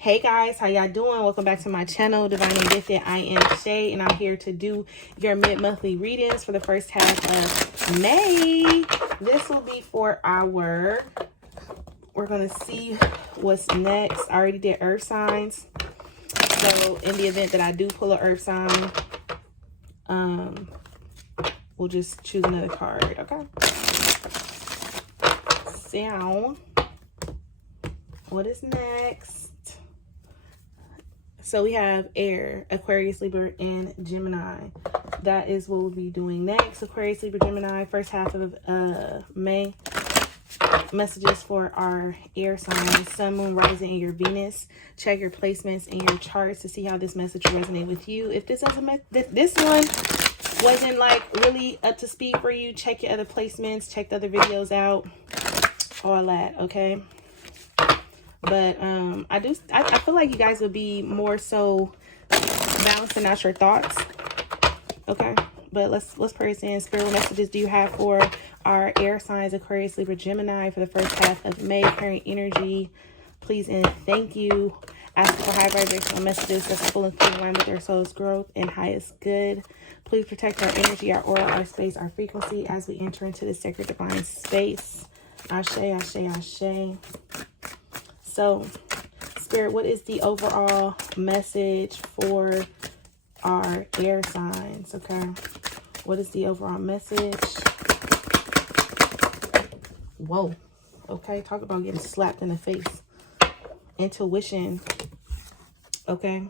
Hey guys, how y'all doing? Welcome back to my channel, Divine and Gifted. I am Shay, and I'm here to do your mid-monthly readings for the first half of May. This will be for we're going to see what's next. I already did earth signs. So in the event that I do pull an earth sign, we'll just choose another card, okay? So, what is next? So we have air, Aquarius, Libra, and Gemini. That is what we'll be doing next. Aquarius, Libra, Gemini, first half of May. Messages for our air signs, Sun, Moon, Rising, and your Venus. Check your placements in your charts to see how this message will resonate with you. If this doesn't, this one wasn't like really up to speed for you, check your other placements, check the other videos out, all that, okay? But I feel like you guys will be more so balancing out your thoughts, okay? But let's pray this in. Spirit, what messages do you have for our air signs, Aquarius, Libra, Gemini, for the first half of May? Carrying energy, please and thank you. Asking for high vibrational messages that's full and clear in line with their soul's growth and highest good. Please protect our energy, our aura, our space, our frequency as we enter into this sacred divine space. Ashe, ashe, ashe. So, Spirit, what is the overall message for our air signs, okay? What is the overall message? Whoa. Okay, talk about getting slapped in the face. Intuition, okay?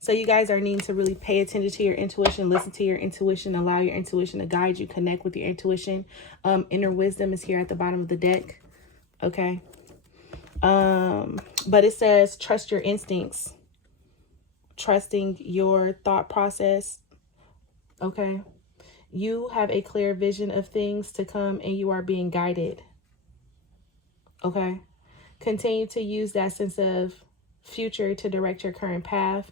So you guys are needing to really pay attention to your intuition, listen to your intuition, allow your intuition to guide you, connect with your intuition. Inner wisdom is here at the bottom of the deck, okay? But it says trust your instincts, trusting your thought process, okay? You have a clear vision of things to come and you are being guided, okay? Continue to use that sense of future to direct your current path.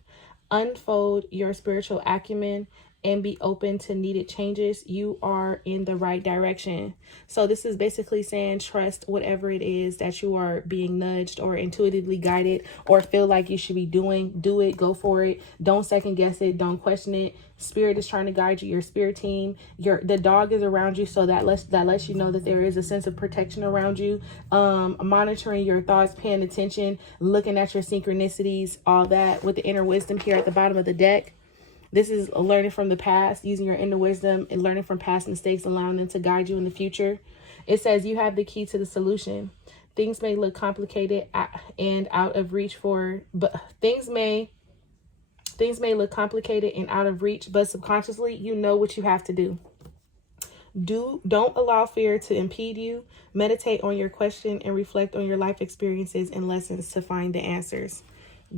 Unfold your spiritual acumen and be open to needed changes. You are in the right direction. So this is basically saying trust whatever it is that you are being nudged or intuitively guided or feel like you should be doing. Do it. Go for it. Don't second guess it. Don't question it. Spirit is trying to guide you. Your spirit team, the dog is around you, so that lets you know that there is a sense of protection around you. Monitoring your thoughts, paying attention, looking at your synchronicities, all that with the inner wisdom here at the bottom of the deck. This is learning from the past, using your inner wisdom and learning from past mistakes, allowing them to guide you in the future. It says you have the key to the solution. Things may look complicated and out of reach but things may look complicated and out of reach, but subconsciously, you know what you have to do. Don't allow fear to impede you. Meditate on your question and reflect on your life experiences and lessons to find the answers.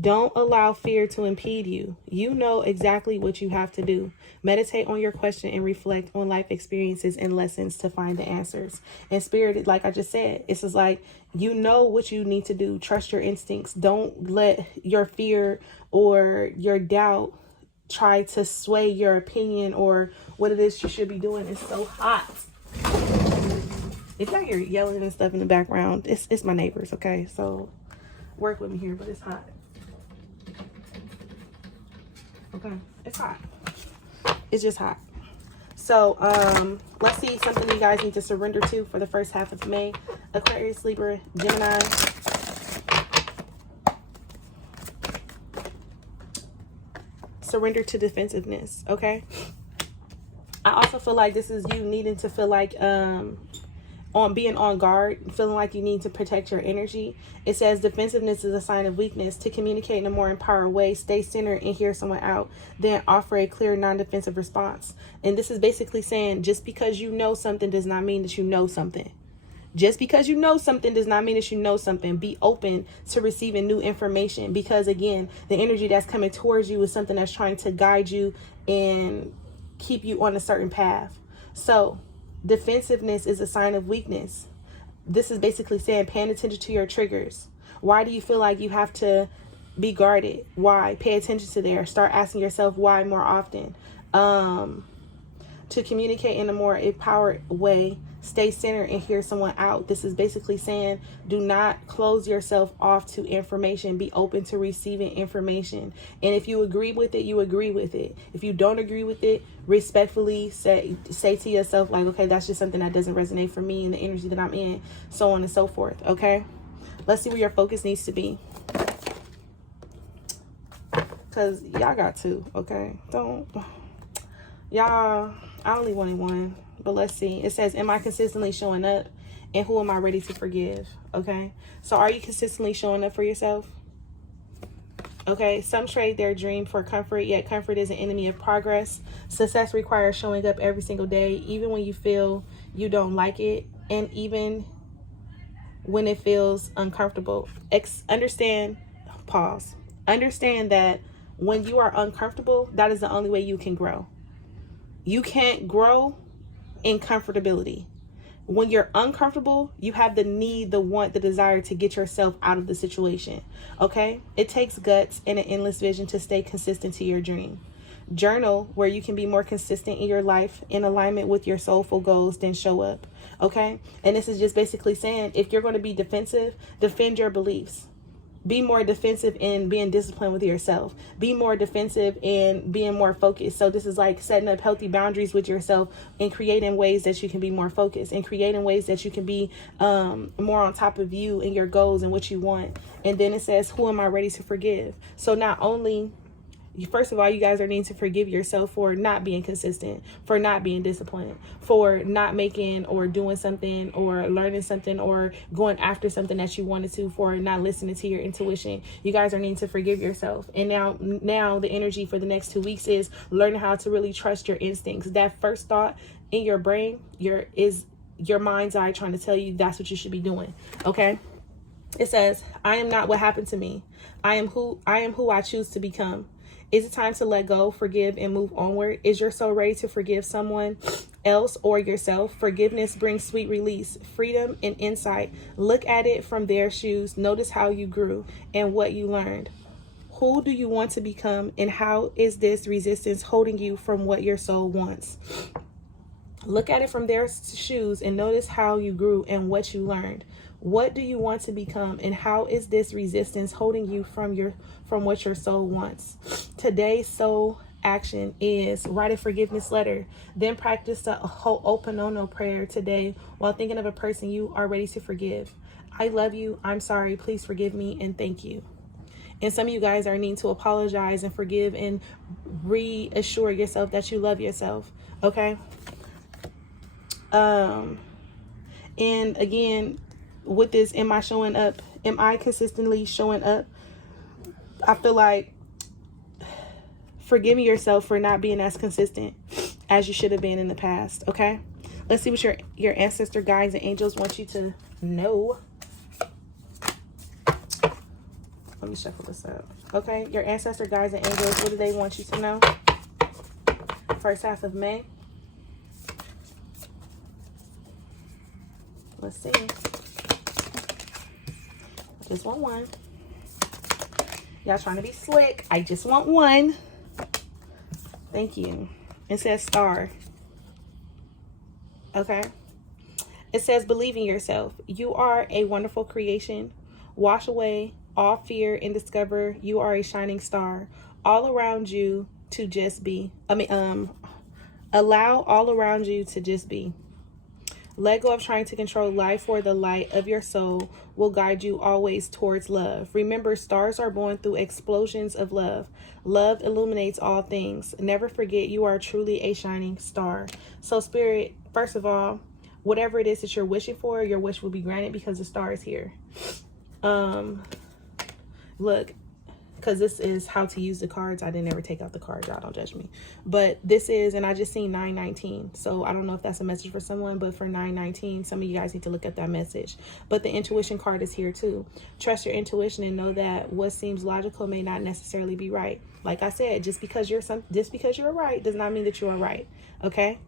Don't allow fear to impede you. You know exactly what you have to do. Meditate on your question and reflect on life experiences and lessons to find the answers. And Spirit, like I just said, it's just like, you know what you need to do. Trust your instincts. Don't let your fear or your doubt try to sway your opinion or what it is you should be doing. It's so hot. If y'all hear yelling and stuff in the background, it's my neighbors, okay? So work with me here, but it's hot. Okay, it's hot. It's just hot. So let's see something you guys need to surrender to for the first half of May. Aquarius, Libra, Gemini. Surrender to defensiveness, okay? I also feel like this is you needing to feel like being on guard, feeling like you need to protect your energy. It says defensiveness is a sign of weakness. To communicate in a more empowered way, stay centered and hear someone out, then offer a clear non-defensive response. And this is basically saying just because you know something does not mean that you know something. Just because you know something does not mean that you know something. Be open to receiving new information, because again, the energy that's coming towards you is something that's trying to guide you and keep you on a certain path. So defensiveness is a sign of weakness. This is basically saying paying attention to your triggers. Why do you feel like you have to be guarded? Why? Pay attention to there. Start asking yourself why more often. To communicate in a more empowered way, Stay centered and hear someone out. This is basically saying, do not close yourself off to information. Be open to receiving information. And if you agree with it, you agree with it. If you don't agree with it, respectfully say to yourself, like, okay, that's just something that doesn't resonate for me and the energy that I'm in, so on and so forth. Okay, let's see where your focus needs to be, because y'all got to, okay, don't y'all, I only wanted one. But let's see. It says, am I consistently showing up? And who am I ready to forgive? Okay. So are you consistently showing up for yourself? Okay. Some trade their dream for comfort, yet comfort is an enemy of progress. Success requires showing up every single day, even when you feel you don't like it, and even when it feels uncomfortable. Understand that when you are uncomfortable, that is the only way you can grow. You can't grow in comfortability. When you're uncomfortable, you have the need, the want, the desire to get yourself out of the situation. Okay? It takes guts and an endless vision to stay consistent to your dream. Journal where you can be more consistent in your life in alignment with your soulful goals, then show up. Okay? And this is just basically saying, if you're going to be defensive, defend your beliefs. Be more defensive in being disciplined with yourself. Be more defensive in being more focused. So this is like setting up healthy boundaries with yourself and creating ways that you can be more focused and creating ways that you can be more on top of you and your goals and what you want. And then it says, who am I ready to forgive? So not only, first of all, you guys are needing to forgive yourself for not being consistent, for not being disciplined, for not making or doing something or learning something or going after something that you wanted to, for not listening to your intuition. You guys are needing to forgive yourself. And now the energy for the next 2 weeks is learning how to really trust your instincts. That first thought in your brain, is your mind's eye trying to tell you that's what you should be doing. Okay? It says, I am not what happened to me. I am who I choose to become. Is it time to let go, forgive, and move onward? Is your soul ready to forgive someone else or yourself? Forgiveness brings sweet release, freedom, and insight. Look at it from their shoes. Notice how you grew and what you learned. Who do you want to become, and how is this resistance holding you from what your soul wants? Look at it from their shoes and notice how you grew and what you learned. What do you want to become, and how is this resistance holding you from what your soul wants? Today's soul action is write a forgiveness letter. Then practice the Ho'oponopono prayer today while thinking of a person you are ready to forgive. I love you. I'm sorry. Please forgive me and thank you. And some of you guys are needing to apologize and forgive and reassure yourself that you love yourself. Okay. And again, with this, am I showing up? Am I consistently showing up? I feel like forgiving yourself for not being as consistent as you should have been in the past. Okay, let's see what your ancestor guides and angels want you to know. Let me shuffle this up. Okay, your ancestor guides and angels, what do they want you to know? First half of May. Let's see. I just want one. Y'all trying to be slick. I just want one. Thank you. It says star. Okay. It says believe in yourself. You are a wonderful creation. Wash away all fear and discover you are a shining star. All around you to just be. Allow all around you to just be. Let go of trying to control life, for the light of your soul will guide you always towards love. Remember, stars are born through explosions of love. Love illuminates all things. Never forget you are truly a shining star. So Spirit, first of all, whatever it is that you're wishing for, your wish will be granted because the star is here. Look, because this is how to use the cards. I didn't ever take out the cards. Y'all don't judge me. But this is, and I just seen 919. So I don't know if that's a message for someone, but for 919, some of you guys need to look at that message. But the intuition card is here too. Trust your intuition and know that what seems logical may not necessarily be right. Like I said, just because you're right does not mean that you are right. Okay?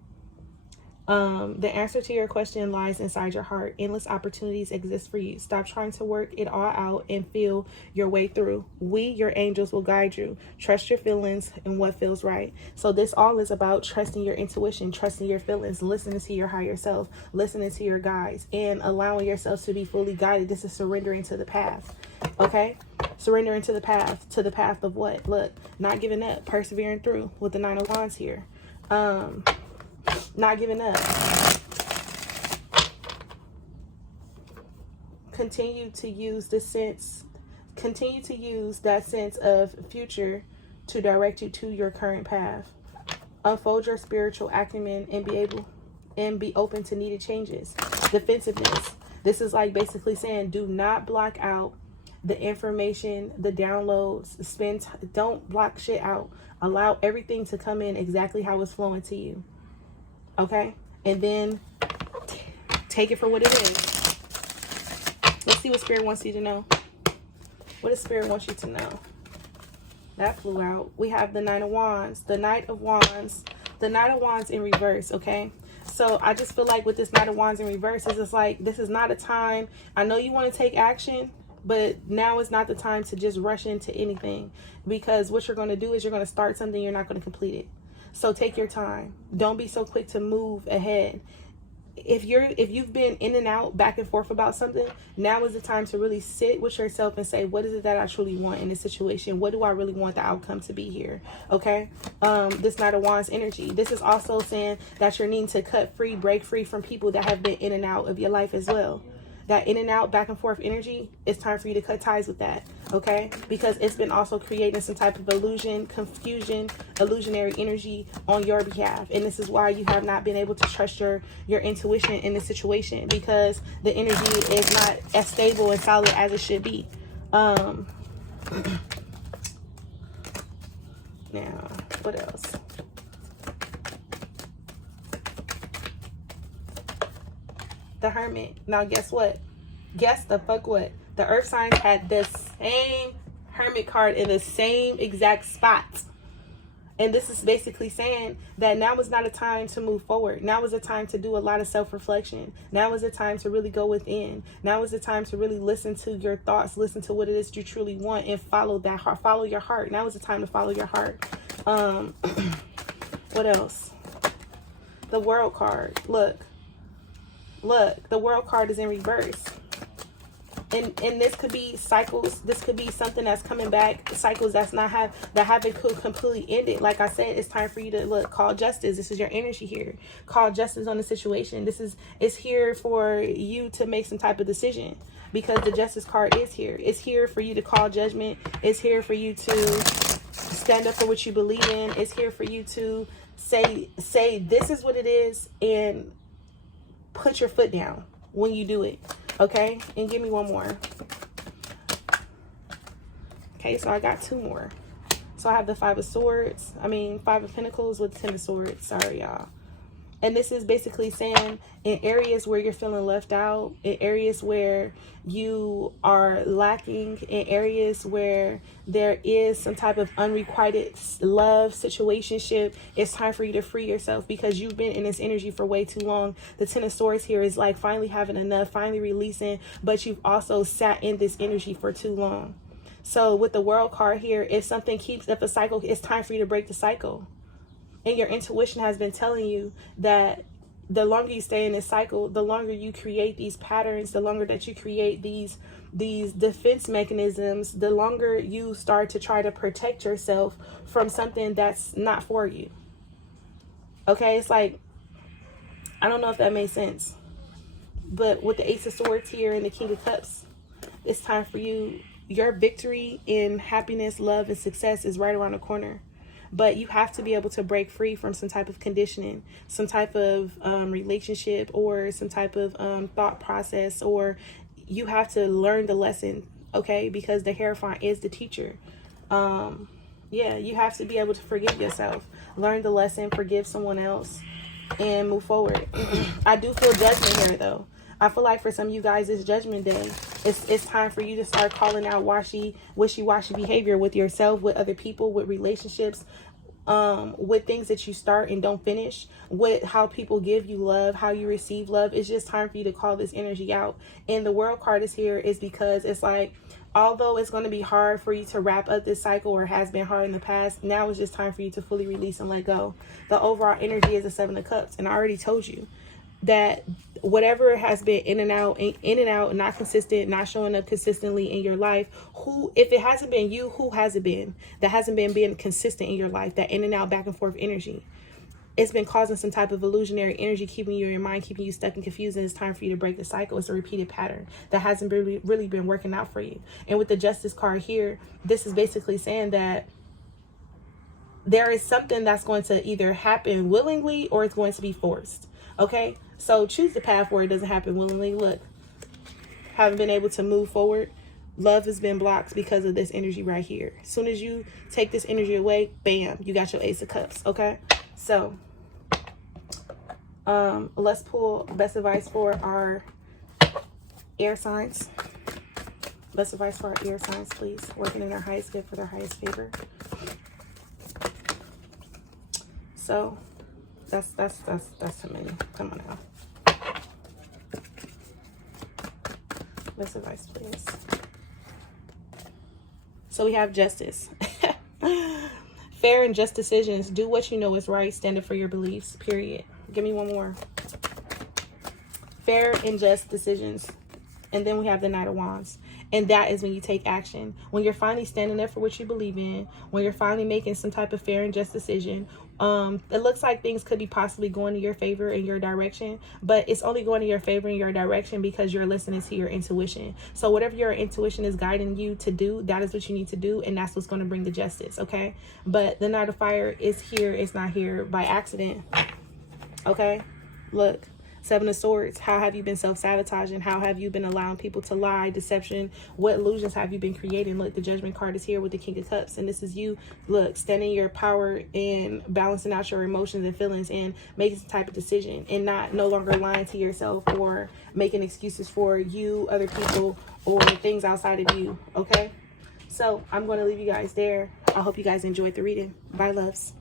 The answer to your question lies inside your heart. Endless opportunities exist for you. Stop trying to work it all out and feel your way through. We, your angels, will guide you. Trust your feelings and what feels right. So this all is about trusting your intuition, trusting your feelings, listening to your higher self, listening to your guides, and allowing yourself to be fully guided. This is surrendering to the path. Okay? Surrendering to the path of what? Look, not giving up, persevering through with the Nine of Wands here. Not giving up. Continue to use that sense of future to direct you to your current path. Unfold your spiritual acumen and be open to needed changes. Defensiveness. This is like basically saying, do not block out the information, the downloads. Don't block shit out. Allow everything to come in exactly how it's flowing to you. Okay? And then take it for what it is. Let's see what Spirit wants you to know. What does Spirit want you to know? That flew out. We have the Nine of Wands. The Knight of Wands. The Knight of Wands in reverse, okay? So I just feel like with this Knight of Wands in reverse, it's just like, this is not a time. I know you want to take action, but now is not the time to just rush into anything. Because what you're going to do is you're going to start something, you're not going to complete it. So take your time. Don't be so quick to move ahead. If you've been in and out, back and forth about something, now is the time to really sit with yourself and say, what is it that I truly want in this situation? What do I really want the outcome to be here? Okay. This Knight of Wands energy. This is also saying that you're needing to cut free, break free from people that have been in and out of your life as well. That in and out, back and forth energy, it's time for you to cut ties with that, okay? Because it's been also creating some type of illusion, confusion, illusionary energy on your behalf. And this is why you have not been able to trust your intuition in this situation, because the energy is not as stable and solid as it should be. Now, what else? The Hermit. Now guess what? Guess the fuck what? The Earth signs had the same Hermit card in the same exact spot. And this is basically saying that now is not a time to move forward. Now is a time to do a lot of self-reflection. Now is a time to really go within. Now is the time to really listen to your thoughts, listen to what it is you truly want, and follow that heart. Follow your heart. Now is the time to follow your heart. What else? The World card. Look, the World card is in reverse. And this could be cycles. This could be something that's coming back. Cycles that haven't completely ended. Like I said, it's time for you to call justice. This is your energy here. Call justice on the situation. It's here for you to make some type of decision, because the Justice card is here. It's here for you to call judgment. It's here for you to stand up for what you believe in. It's here for you to say this is what it is, and put your foot down when you do it. Okay, and give me one more. Okay, so I got two more. So I have the Five of Pentacles with 10 of Swords. Sorry, y'all. And this is basically saying in areas where you're feeling left out, in areas where you are lacking, in areas where there is some type of unrequited love situationship, it's time for you to free yourself, because you've been in this energy for way too long. The 10 of Swords here is like finally having enough, finally releasing, but you've also sat in this energy for too long. So with the World card here, if something keeps up a cycle, it's time for you to break the cycle. And your intuition has been telling you that the longer you stay in this cycle, the longer you create these patterns, the longer that you create these defense mechanisms, the longer you start to try to protect yourself from something that's not for you. Okay, it's like, I don't know if that makes sense. But with the Ace of Swords here and the King of Cups, it's time for you. Your victory in happiness, love, and success is right around the corner. But you have to be able to break free from some type of conditioning, some type of relationship, or some type of thought process, or you have to learn the lesson, okay? Because the Hierophant is the teacher. Yeah, you have to be able to forgive yourself, learn the lesson, forgive someone else, and move forward. I do feel judgment here, though. I feel like for some of you guys, it's Judgment Day. It's time for you to start calling out wishy-washy behavior with yourself, with other people, with relationships, with things that you start and don't finish, with how people give you love, how you receive love. It's just time for you to call this energy out. And the World card is here is because it's like, although it's going to be hard for you to wrap up this cycle, or has been hard in the past, now it's just time for you to fully release and let go. The overall energy is the Seven of Cups. And I already told you that whatever has been in and out, not consistent, not showing up consistently in your life, if it hasn't been you, who has it been that hasn't been being consistent in your life? That in and out, back and forth energy, it's been causing some type of illusionary energy, keeping you in your mind, keeping you stuck and confused. And it's time for you to break the cycle. It's a repeated pattern that hasn't really been working out for you. And with the Justice card here, this is basically saying that there is something that's going to either happen willingly or it's going to be forced. Okay, so choose the path where it doesn't happen willingly. Look, haven't been able to move forward. Love has been blocked because of this energy right here. As soon as you take this energy away, bam, you got your Ace of Cups. Okay, so let's pull best advice for our air signs. Best advice for our air signs, please. Working in their highest good for their highest favor. So that's too many. Come on now. Best advice, please. So we have Justice. Fair and just decisions. Do what you know is right. Stand up for your beliefs. Period. Give me one more. Fair and just decisions. And then we have the Knight of Wands. And that is when you take action. When you're finally standing up for what you believe in. When you're finally making some type of fair and just decision. It looks like things could be possibly going to your favor in your direction. But it's only going to your favor in your direction because you're listening to your intuition. So whatever your intuition is guiding you to do, that is what you need to do. And that's what's going to bring the justice. Okay. But the Knight of Fire is here. It's not here by accident. Okay. Look. Seven of Swords. How have you been self-sabotaging? How have you been allowing people to lie? Deception. What illusions have you been creating? Look, the Judgment card is here with the King of Cups. And this is you, look, standing your power and balancing out your emotions and feelings and making some type of decision and no longer lying to yourself or making excuses for you, other people, or things outside of you. Okay? So I'm going to leave you guys there. I hope you guys enjoyed the reading. Bye, loves.